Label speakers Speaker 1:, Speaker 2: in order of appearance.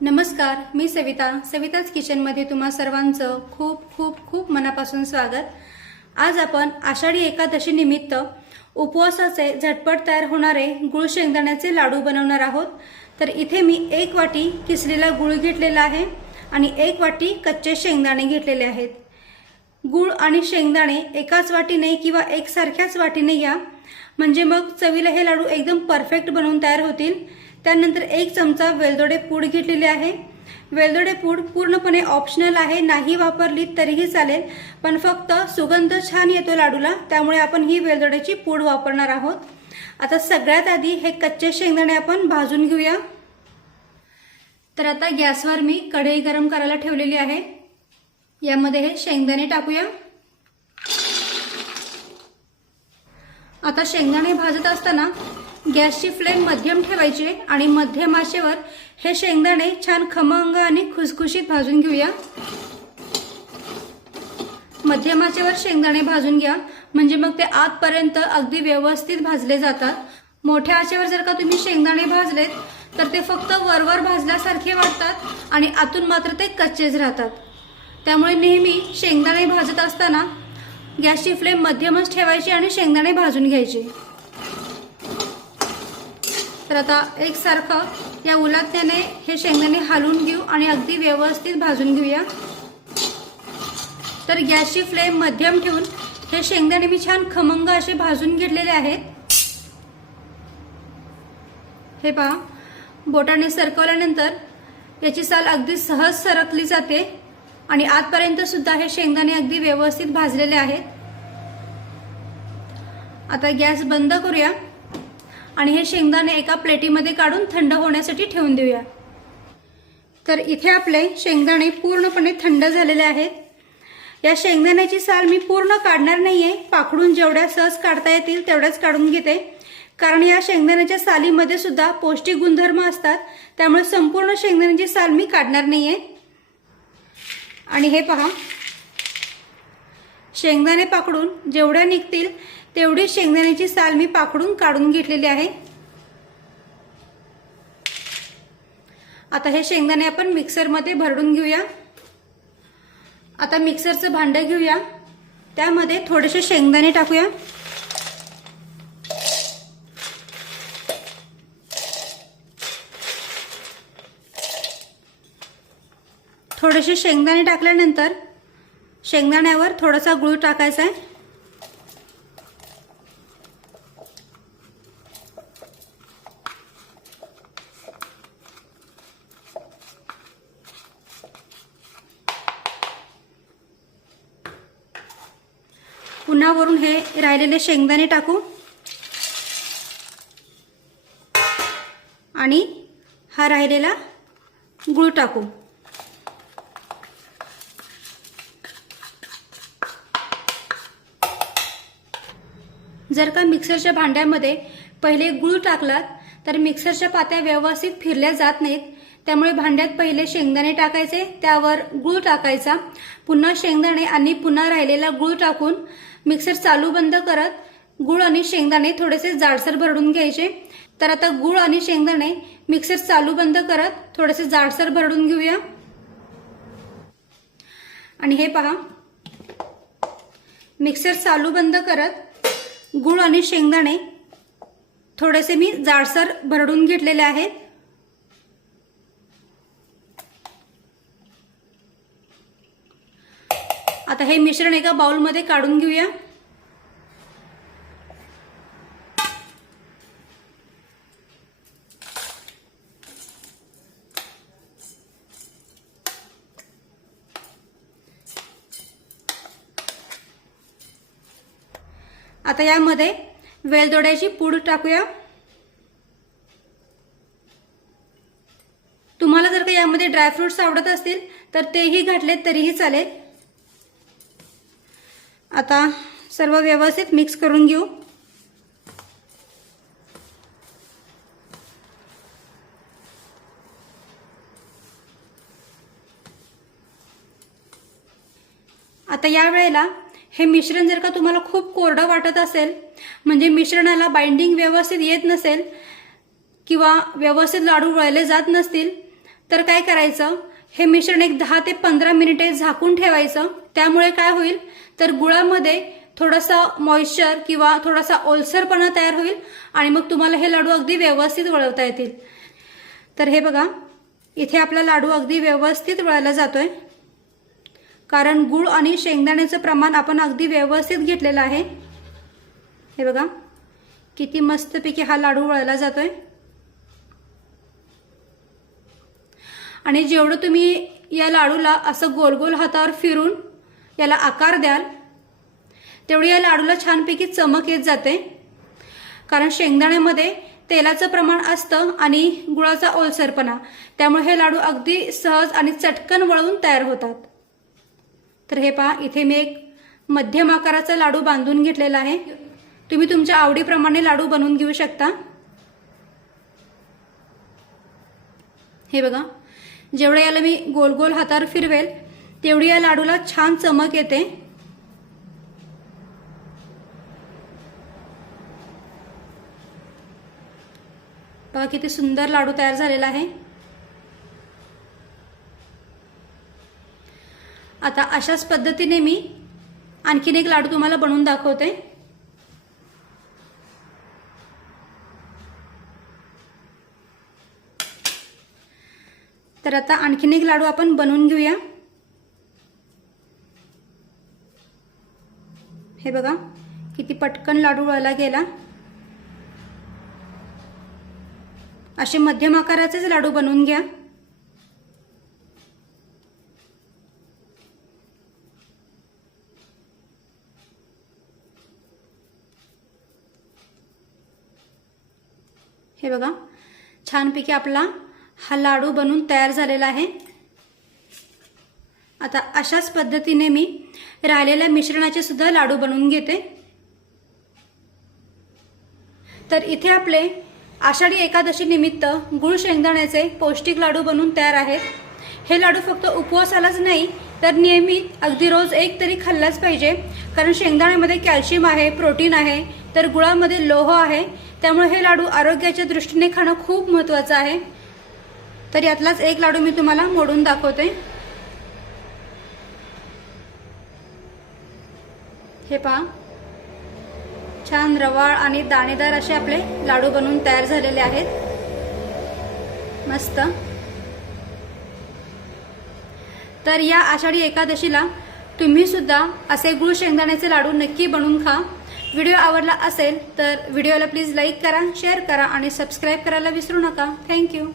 Speaker 1: नमस्कार मी सविता. सविताच किचनमध्ये तुम्हा सर्वांचं खूप खूप खूप मनापासून स्वागत. आज आपण आषाढी एकादशी निमित्त उपवासाचे झटपट तयार होणारे गुळ शेंगदाण्याचे लाडू बनवणार आहोत. तर इथे मी एक वाटी किसलेला गुळ घेतलेला आहे आणि एक वाटी कच्चे शेंगदाणे घेतलेले आहेत. गुळ आणि शेंगदाणे एकाच वाटीने किंवा एकसारख्याच वाटीने घ्या म्हणजे मग चवीला हे लाडू एकदम परफेक्ट बनवून तयार होतील. त्यानंतर एक चमचा वेलदोडे पूड घेतलेली आहे. वेलदोडे पूड पूर्णपणे ऑप्शनल आहे नाही वापरली तरीही चालेल पण फक्त सुगंध छान येतो लाडूला त्यामुळे आपण ही वेलदोड्याची पूड वापरणार आहोत. आता सगळ्यात आधी हे कच्चे शेंगदाणे आपण भाजून घेऊया. तर आता गॅसवर मी कढई गरम करायला ठेवलेली आहे. यामध्ये हे शेंगदाणे टाकूया. आता शेंगदाणे भाजत असताना गॅसची फ्लेम मध्यम ठेवायची आणि मध्यम आशेवर हे शेंगदाणे छान खमंग आणि खुसखुशीत भाजून घेऊया. मध्यम आचेवर शेंगदाणे भाजून घ्या. म्हणजे मग ते आतपर्यंत अगदी व्यवस्थित भाजले जातात. मोठ्या आचेवर जर का तुम्ही शेंगदाणे भाजलेत तर ते फक्त वरवर भाजल्यासारखे वाटतात आणि आतून मात्र ते कच्चेच राहतात. त्यामुळे नेहमी शेंगदाणे भाजत असताना गॅसची फ्लेम मध्यमच ठेवायची आणि शेंगदाणे भाजून घ्यायचे. तर आता एकसारखं या उलात्याने हे शेंगदाणे हलवून घेऊ आणि अगदी व्यवस्थित भाजून घेऊया. तर गॅसची फ्लेम मध्यम ठेवून हे शेंगदाणे मी छान खमंग असे भाजून घेतलेले आहेत. हे पहा बोटाने सरकवल्यानंतर याची साल अगदी सहज सरकली जाते आणि आतपर्यंत सुद्धा हे शेंगदाणे अगदी व्यवस्थित भाजलेले आहेत. आता गॅस बंद करूया. आणि हे शेंगदाणे एका प्लेटीमध्ये काढून थंड होण्यासाठी ठेवून देऊया. तर इथे आपले शेंगदाणे पूर्णपणे थंड झालेले आहेत. या शेंगदाण्याची साल मी पूर्ण काढणार नाही आहे पाखडून जेवढ्या सहज काढता येतील तेवढ्याच काढून घेते. कारण या शेंगदाण्याच्या सालीमध्ये सुद्धा पौष्टिक गुणधर्म असतात. त्यामुळे संपूर्ण शेंगदाण्याची साल मी काढणार नाहीये. आणि हे पहा. शेंगदाणे पाकडून जेवढ्या निघतील तेवढी शेंगदाण्याची साल मी पाकडून काढून घेतलेली आहे. आता हे शेंगदाणे आपण मिक्सरमध्ये भरडून घेऊया. आता मिक्सरचं भांडं घेऊया. त्यामध्ये थोडेसे शेंगदाणे टाकूया. थोडेसे शेंगदाणे टाकल्यानंतर शेंगदाण्यावर थोडासा गुळ टाकायचा आहे. पुन्हा वरून हे राहिलेले शेंगदाणे टाकू. आणि हा राहिलेला गुळ टाकू. जर का मिक्सरच्या भांड्यामध्ये पहिले गुळ टाकलात तर मिक्सरच्या पात्या व्यवस्थित फिरल्या जात नाहीत. त्यामुळे भांड्यात पहिले शेंगदाणे टाकायचे त्यावर गुळ टाकायचा. पुन्हा शेंगदाणे आणि पुन्हा राहिलेला गुळ टाकून मिक्सर चालू बंद करत गुळ आणि शेंगदाणे थोडेसे जाडसर भरडून घ्यायचे. तर आता गुळ आणि शेंगदाणे मिक्सर चालू बंद करत थोडेसे जाडसर भरडून घेऊया. आणि हे पहा. मिक्सर चालू बंद करत गुळ आणि शेंगदाणे थोडेसे मी जाडसर भरडून घेतलेले आहेत. आता हे मिश्रण एका बाउलमध्ये काढून घेऊया. आता यामध्ये वेलदोड्याची पूड टाकूया. तुम्हाला जर का यामध्ये ड्रायफ्रुट्स आवडत असतील तर तेही घातलेत तरीही चालेल. आता सर्व व्यवस्थित मिक्स करून घेऊ. आता या वेळेला हे मिश्रण जर का तुम्हाला खूप कोरडं वाटत असेल म्हणजे मिश्रणाला बाइंडिंग व्यवस्थित येत नसेल किंवा व्यवस्थित लाडू वळले जात नसतील तर काय करायचं? हे मिश्रण एक दहा ते पंधरा मिनिटे झाकून ठेवायचं. त्यामुळे काय होईल? तर गुळामध्ये थोडासा मॉइश्चर किंवा थोडासा ओलसरपणा तयार होईल आणि मग तुम्हाला हे लाडू अगदी व्यवस्थित वळवता येतील. तर हे बघा इथे आपला लाडू अगदी व्यवस्थित वळायला जातोय. कारण गुळ आणि शेंगदाण्याचं प्रमाण आपण अगदी व्यवस्थित घेतलेलं आहे. हे बघा किती मस्तपैकी हा लाडू वळला जातोय. आणि जेवढं तुम्ही या लाडूला असं गोल गोल हातावर फिरून याला आकार द्याल तेवढी या लाडूला छानपैकी चमक येत जाते. कारण शेंगदाण्यामध्ये तेलाचं प्रमाण असतं आणि गुळाचा ओलसरपणा. त्यामुळे हे लाडू अगदी सहज आणि चटकन वळून तयार होतात. तर हे पहा इथे मी एक मध्यम आकाराचा लाडू बांधून घेतलेला आहे. तुम्ही तुमच्या आवडीप्रमाणे लाडू बनवून घेऊ शकता. हे बघा जेवढं याला मी गोल गोल हातावर फिरवेल तेवढी या लाडूला छान चमक येते. बघा किती सुंदर लाडू तयार झालेला आहे. आता अशाच पद्धतीने मी आणखीन एक लाडू तुम्हाला बनवून दाखवते. तर आता आणखीन एक लाडू आपण बनवून घेऊया. हे बघा किती पटकन लाडू वळला गेला. असे मध्यम आकाराचेच लाडू बनवून घ्या. हे बघा छानपैकी आपला हा लाडू बनून तयार झालेला आहे. आता अशाच पद्धतीने मी राहिलेल्या मिश्रणाचे सुद्धा लाडू बनवून घेते. तर इथे आपले आषाढी एकादशी निमित्त गुळ शेंगदाण्याचे पौष्टिक लाडू बनवून तयार आहेत. हे लाडू फक्त उपवासालाच नाही तर नियमित अगदी रोज एक तरी खाल्लाच पाहिजे. कारण शेंगदाण्यामध्ये कॅल्शियम आहे प्रोटीन आहे तर गुळामध्ये लोह आहे. त्यामुळे हे लाडू आरोग्याच्या दृष्टीने खाणं खूप महत्वाचं आहे. तर यातलाच एक लाडू मी तुम्हाला मोडून दाखवते. हे पहा. छान रवाळ आणि दाणेदार असे आपले लाडू बनवून तयार झालेले आहेत. मस्त. तर या आषाढी एकादशीला तुम्ही सुद्धा असे गुळ शेंगदाण्याचे लाडू नक्की बनवून खा. व्हिडिओ आवडला असेल तर व्हिडिओला प्लीज लाईक करा शेअर करा आणि सबस्क्राईब करायला विसरू नका. थँक्यू